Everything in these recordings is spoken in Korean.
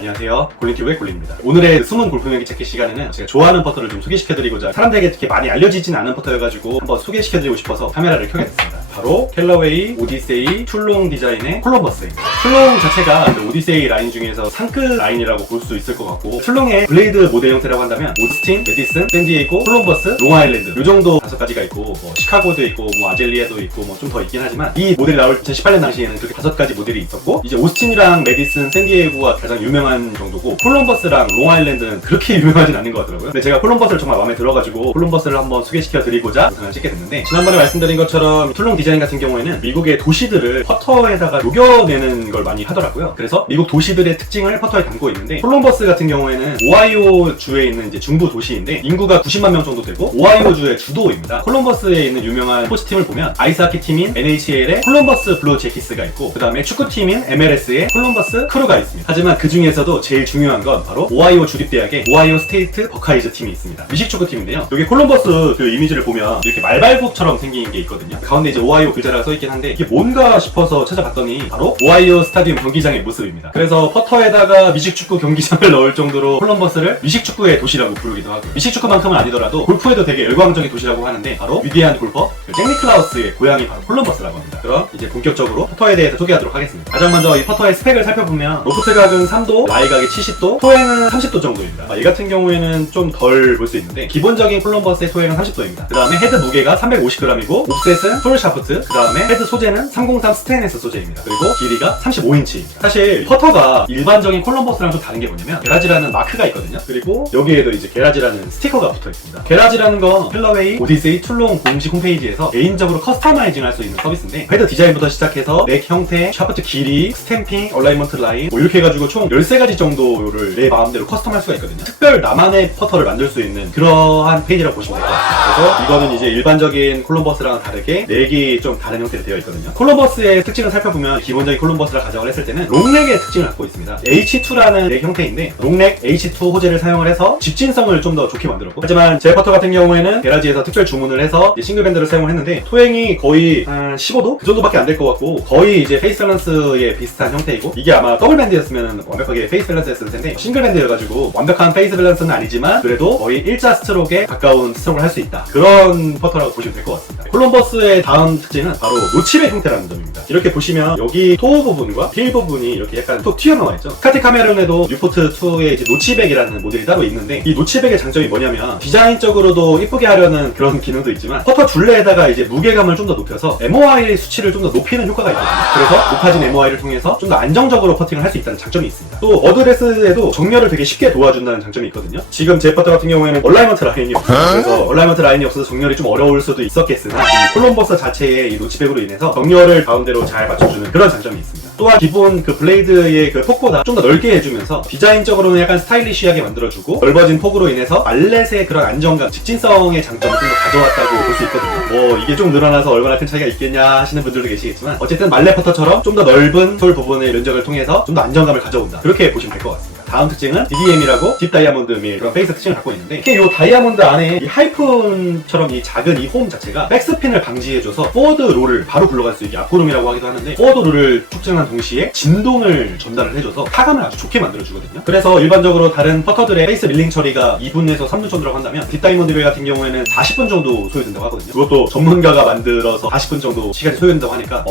안녕하세요, 골린튜브의 골린입니다. 오늘의 숨은 골프 경기 체크 시간에는 제가 좋아하는 퍼터를 좀 소개시켜드리고자, 사람들에게 이렇게 많이 알려지진 않은 퍼터여가지고 한번 소개시켜드리고 싶어서 카메라를 켜게 됐습니다. 바로 캘러웨이 오디세이 툴롱 디자인의 툴롱버스입니다. 툴롱 자체가 그 오디세이 라인 중에서 상급 라인이라고 볼 수 있을 것 같고, 툴롱의 블레이드 모델 형태라고 한다면 오스틴, 에디슨, 샌디에이고, 콜럼버스, 롱아일랜드 요 정도 5가지가 있고, 뭐 시카고도 있고, 뭐 아젤리아도 있고, 뭐 좀 더 있긴 하지만, 이 모델이 나올 2018년 당시에는 그렇게 5가지 모델이 있었고, 이제 오스틴이랑 메디슨, 샌디에이고가 가장 유명한 정도고, 콜럼버스랑 롱아일랜드는 그렇게 유명하진 않은 것 같더라고요. 근데 제가 콜럼버스를 정말 마음에 들어가지고 콜럼버스를 한번 소개시켜드리고자 영상을 찍게 됐는데, 지난번에 말씀드린 것처럼 툴롱 디자인 같은 경우에는 미국의 도시들을 퍼터에다가 녹여내는 걸 많이 하더라고요. 그래서 미국 도시들의 특징을 퍼터에 담고 있는데, 콜럼버스 같은 경우에는 오하이오 주에 있는 이제 중부 도시인데 인구가 90만 명 정도 되고 오하이오 주의 주도입니다. 콜럼버스에 있는 유명한 스포츠팀을 보면 아이스하키 팀인 NHL의 콜럼버스 블루 제키스가 있고, 그 다음에 축구팀인 MLS의 콜럼버스 크루가 있습니다. 하지만 그 중에서도 제일 중요한 건 바로 오하이오 주립대학의 오하이오 스테이트 버카이즈 팀이 있습니다. 미식축구팀인데요. 여기 콜럼버스 그 이미지를 보면 이렇게 말발굽처럼 생긴 게 있거든요. 가운데 이제 오하이오 글자가 써있긴 한데 이게 뭔가 싶어서 찾아봤더니 바로 오하이오 스타디움 경기장의 모습입니다. 그래서 퍼터에다가 미식축구 경기장을 넣을 정도로 콜럼버스를 미식축구의 도시라고 부르기도 하고, 미식축구만큼은 아니더라도 골프에도 되게 열광적인 도시라고 하는데, 바로 위대한 골퍼 잭 니클라우스의 고향이 바로 콜럼버스라고 합니다. 그럼 이제 본격적으로 퍼터에 대해서 소개하도록 하겠습니다. 가장 먼저 이 퍼터의 스펙을 살펴보면 로프트 각은 3도, 라이 각이 70도, 토행은 30도 정도입니다. 얘 같은 경우에는 좀 덜 볼 수 있는데, 기본적인 콜럼버스의 토행은 30도입니다. 그 다음에 헤드 무게가 350g이고, 옵셋은 솔 샤프트, 그 다음에 헤드 소재는 303 스테인레스 소재입니다. 그리고 길이가 35인치입니다. 사실 퍼터가 일반적인 콜럼버스랑 좀 다른 게 뭐냐면 게라지라는 마크가 있거든요. 그리고 여기에도 이제 게라지라는 스티커가 붙어 있습니다. 게라지라는 건 캘러웨이 오디세이 툴롱 공식 홈페이지에서 개인적으로 커스터마이징 할 수 있는 서비스인데, 헤드 디자인부터 시작해서 넥 형태, 샤프트 길이, 스탬핑, 얼라이먼트 라인 뭐 이렇게 해가지고 총 13가지 정도를 내 마음대로 커스텀할 수가 있거든요. 특별 나만의 퍼터를 만들 수 있는 그러한 페이지라고 보시면 될 것 같아요. 그래서 이거는 이제 일반적인 콜럼버스랑 다르게 넥이 좀 다른 형태로 되어 있거든요. 콜럼버스의 특징을 살펴보면 기본적인 콜럼버스라 가정을 했을 때는 롱넥의 특징을 갖고 있습니다. H2라는 넥 형태인데, 롱넥 H2 호재를 사용을 해서 집진성을 좀 더 좋게 만들었고, 하지만 제 퍼터 같은 경우에는 게라지에서 특별 주문을 해서 싱글밴드를 사용을 했는데 토행이 거의 한 15도? 그 정도밖에 안 될 것 같고, 거의 이제 페이스 밸런스에 비슷한 형태이고, 이게 아마 더블 밴드였으면 완벽하게 페이스 밸런스였을 텐데 싱글 밴드여가지고 완벽한 페이스 밸런스는 아니지만 그래도 거의 일자 스트로크에 가까운 스트로크를 할 수 있다, 그런 퍼터라고 보시면 될 것 같습니다. 콜럼버스의 다음 특징은 바로 노치백 형태라는 점입니다. 이렇게 보시면 여기 토 부분과 힐 부분이 이렇게 약간 톡 튀어나와 있죠. 스카티 카메론에도 뉴포트 2의 이제 노치백이라는 모델이 따로 있는데, 이 노치백의 장점이 뭐냐면 디자인적으로도 이쁘게 하려는 그런 기능도 있지만 퍼터 둘레에다가 이제 무게감을 좀 더 높여서 MOI 수치를 좀 더 높이는 효과가 있거든요. 그래서 높아진 MOI를 통해서 좀 더 안정적으로 퍼팅을 할 수 있다는 장점이 있습니다. 또 어드레스에도 정렬을 되게 쉽게 도와준다는 장점이 있거든요. 지금 제 퍼터 같은 경우에는 얼라이먼트 라인이 없어요. 그래서 얼라이먼트 라인이 없어서 정렬이 좀 어려울 수도 있었겠으나 이 콜럼버스 자체의 이 노치백으로 인해서 정렬을 가운데로 잘 맞춰주는 그런 장점이 있습니다. 또한 기본 그 블레이드의 그 폭보다 좀 더 넓게 해주면서 디자인적으로는 약간 스타일리시하게 만들어주고, 넓어진 폭으로 인해서 말렛의 그런 안정감, 직진성의 장점을 좀 더 가져왔다고 볼 수 있거든요. 뭐 이게 좀 늘어나서 얼마나 큰 차이가 있겠냐 하시는 분들도 계시겠지만, 어쨌든 말렛 퍼터처럼 좀 더 넓은 솔 부분의 면적을 통해서 좀 더 안정감을 가져온다, 그렇게 보시면 될 것 같습니다. 다음 특징은 DDM이라고 딥 다이아몬드 밀, 그런 페이스 특징을 갖고 있는데, 이게 이 다이아몬드 안에 이 하이픈처럼 이 작은 이 홈 자체가 백스핀을 방지해줘서 포워드 롤을 바로 굴러갈 수 있게, 앞구름이라고 하기도 하는데, 포워드 롤을 촉진한 동시에 진동을 전달을 해줘서 타감을 아주 좋게 만들어주거든요. 그래서 일반적으로 다른 퍼터들의 페이스 밀링 처리가 2분에서 3분 정도라고 한다면, 딥 다이아몬드 밀 같은 경우에는 40분 정도 소요된다고 하거든요. 그것도 전문가가 만들어서 40분 정도 시간이 소요된다고 하니까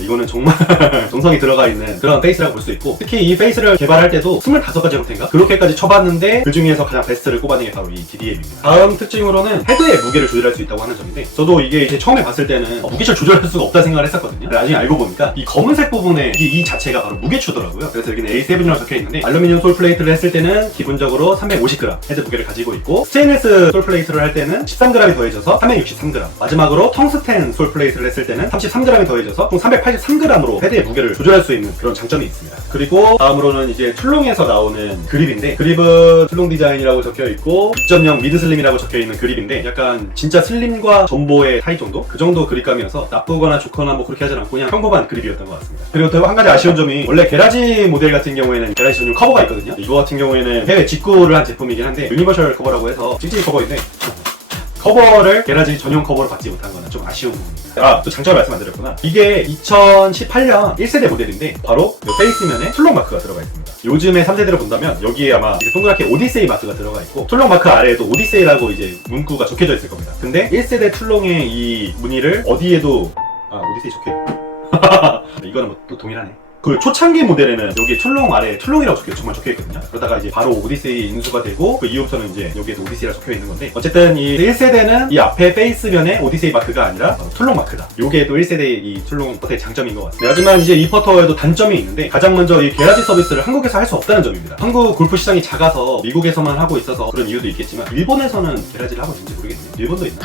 이거는 정말 정성이 들어가 있는 그런 페이스라고 볼 수 있고, 특히 이 페이스를 개발할 때도 25가지 형태인가? 그렇게까지 쳐봤는데 그 중에서 가장 베스트를 꼽아낸 게 바로 이 DDM입니다. 다음 특징으로는 헤드의 무게를 조절할 수 있다고 하는 점인데, 저도 이게 이제 처음에 봤을 때는 무게를 조절할 수가 없다 생각을 했었거든요. 나중에 알고 보니까 이 검은색 부분에 이 자체가 바로 무게추더라고요. 그래서 여기는 A7이라고 적혀있는데, 알루미늄 솔 플레이트를 했을 때는 기본적으로 350g 헤드 무게를 가지고 있고, 스테인리스 솔 플레이트를 할 때는 13g이 더해져서 363g, 마지막으로 텅스텐 솔 플레이트를 했을 때는 33g이 더해져서 총 383g으로 헤드의 무게를 조절할 수 있는 그런 장점이 있습니다. 그리고 다음으로는 이제 툴롱에서 나오는 그립인데, 그립은 툴롱 디자인이라고 적혀있고 6.0 미드 슬림이라고 적혀있는 그립인데, 약간 진짜 슬림과 전보의 사이 정도? 그 정도 그립감이어서 나쁘거나 좋거나 뭐 그렇게 하진 않고 그냥 평범한 그립이었던 것 같습니다. 그리고 또 한 가지 아쉬운 점이, 원래 게라지 모델 같은 경우에는 게라지 전용 커버가 있거든요. 이거 같은 경우에는 해외 직구를 한 제품이긴 한데 유니버셜 커버라고 해서 찍찍이 커버인데 커버를 게라지 전용 커버로 받지 못한 거는 좀 아쉬운 부분입니다. 또 장점을 말씀 안 드렸구나. 이게 2018년 1세대 모델인데 바로 이 페이스면에 툴롱 마크가 들어가 있습니다. 요즘의 3세대를 본다면 여기에 아마 이렇게 동그랗게 오디세이 마크가 들어가 있고 툴롱 마크 아래에도 오디세이라고 이제 문구가 적혀져 있을 겁니다. 근데 1세대 툴롱의 이 무늬를 어디에도 오디세이 적혀있고 이거는 뭐 또 동일하네. 그 초창기 모델에는 여기 툴롱 아래 툴롱이라고 정말 적혀있거든요. 그러다가 이제 바로 오디세이 인수가 되고 그 이후부터는 이제 여기에도 오디세이라고 적혀있는 건데 어쨌든 이 1세대는 이 앞에 페이스면에 오디세이 마크가 아니라 툴롱 마크다. 요게 또 1세대의 이 툴롱 퍼터의 장점인 것 같습니다. 하지만 이제 이 퍼터에도 단점이 있는데 가장 먼저 이 게라지 서비스를 한국에서 할 수 없다는 점입니다. 한국 골프 시장이 작아서 미국에서만 하고 있어서 그런 이유도 있겠지만 일본에서는 게라지를 하고 있는지 모르겠네요. 일본도 있나?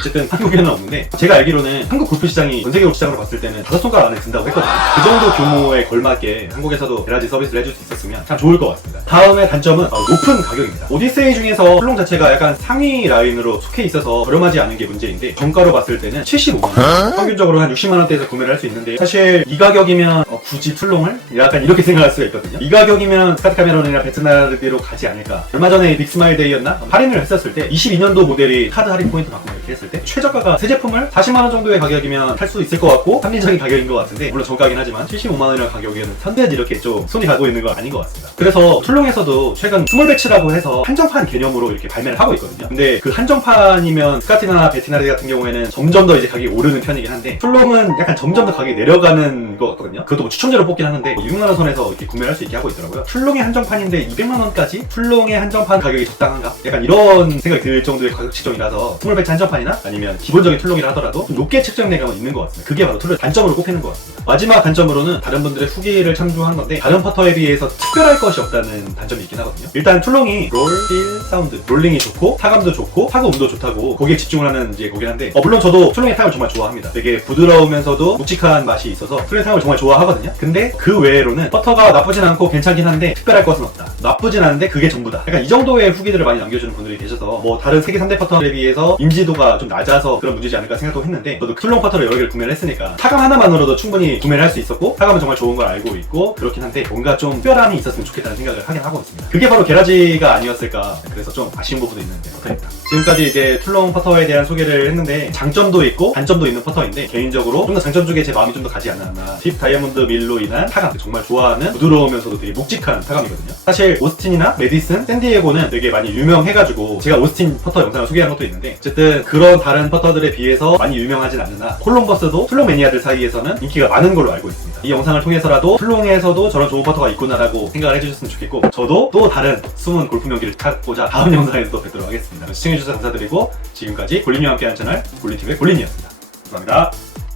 어쨌든 한국에는 없는데 제가 알기로는 한국 골프 시장이 전 세계로 시장으로 봤을 때는 5손가락 안에 든다고 했거든요. 그 정도 규모에 걸맞게 한국에서도 게라지 서비스를 해줄 수 있었으면 참 좋을 것 같습니다. 다음의 단점은 높은 가격입니다. 오디세이 중에서 툴롱 자체가 약간 상위 라인으로 속해 있어서 저렴하지 않은 게 문제인데 정가로 봤을 때는 75만원, 평균적으로 한 60만원대에서 구매를 할 수 있는데 사실 이 가격이면 굳이 툴롱을? 약간 이렇게 생각할 수가 있거든요. 이 가격이면 스카트 카메론이나 베트나르디로 가지 않을까. 얼마 전에 빅스마일 데이였나? 할인을 했었을 때 22년도 모델이 카드 할인 포인트 받고 이렇게 했을 때 최저가가 새 제품을 40만원 정도의 가격이면 살 수 있을 것 같고 합리적인 가격인 것 같은데 물론 정가긴 하지만 75만원이라는 가격에는 선대지 이렇게 좀 손이 가고 있는 건 아닌 것 같습니다. 그래서 툴롱에서도 최근 스몰 배치라고 해서 한정판 개념으로 이렇게 발매를 하고 있거든요. 근데 그 한정판이면 스카티나 베티나르디 같은 경우에는 점점 더 이제 가격이 오르는 편이긴 한데 툴롱은 약간 점점 더 가격이 내려가는 것 같거든요. 그것도 뭐 추첨제로 뽑긴 하는데 6만원 선에서 이렇게 구매를 할 수 있게 하고 있더라고요. 툴롱의 한정판인데 200만원까지 툴롱의 한정판 가격이 적당한가? 약간 이런 생각이 들 정도의 가격 측정이라서 스몰 배치 한정판이나 아니면 기본적인 툴롱이라 하더라도 좀 높게 측정된 감은 있는 것 같습니다. 그게 바로 툴의 단점으로 꼽히는 것 같습니다. 마지막 단점으로는 다른 분들의 후기를 참조한 건데 다른 퍼터에 비해서 특별할 것이 없다는 단점이 있긴 하거든요. 일단 툴롱이 롤, 필, 사운드, 롤링이 좋고 타감도 좋고 타구음도 좋다고 거기에 집중을 하는 이제 거긴 한데 물론 저도 툴롱의 타감을 정말 좋아합니다. 되게 부드러우면서도 묵직한 맛이 있어서 툴롱의 타감을 정말 좋아하거든요. 근데 그 외로는 퍼터가 나쁘진 않고 괜찮긴 한데 특별할 것은 없다. 나쁘진 않은데 그게 전부다. 약간 이 정도의 후기들을 많이 남겨주는 분들이 계셔서 뭐 다른 세계 3대 퍼터에 비해서 인지도가 좀 낮아서 그런 문제지 않을까 생각도 했는데 저도 툴롱 퍼터를 여러 개를 구매를 했으니까 타감 하나만으로도 충분히 구매를 할 수 있었고 타감은 정말 좋은 걸 알고 있고 그렇긴 한데 뭔가 좀 특별함이 있었으면 좋겠다는 생각을 하긴 하고 있습니다. 그게 바로 게라지가 아니었을까. 그래서 좀 아쉬운 부분도 있는데 퍼터입니다. 지금까지 이제 툴롱 퍼터에 대한 소개를 했는데 장점도 있고 단점도 있는 퍼터인데 개인적으로 좀 더 장점 쪽에 제 마음이 좀 더 가지 않았나. 딥 다이아몬드 밀로 인한 타감 정말 좋아하는 부드러우면서도 되게 묵직한 타감이거든요. 사실 오스틴이나 메디슨, 샌디에고는 되게 많이 유명해가지고 제가 오스틴 퍼터 영상을 소개한 것도 있는데 어쨌든 그런 다른 퍼터들에 비해서 많이 유명하진 않으나 콜럼버스도 툴롱 매니아들 사이에서는 인기가 많은 걸로 알고 있습니다. 이 영상을 통해서라도 툴롱에서도 저런 좋은 퍼터가 있구나라고 생각을 해주셨으면 좋겠고 저도 또 다른 숨은 골프 명기를 찾고자 다음 영상에서 또 뵙도록 하겠습니다. 시청해주셔서 감사드리고 지금까지 골린이와 함께한 채널 골린TV의 골린이었습니다. 감사합니다.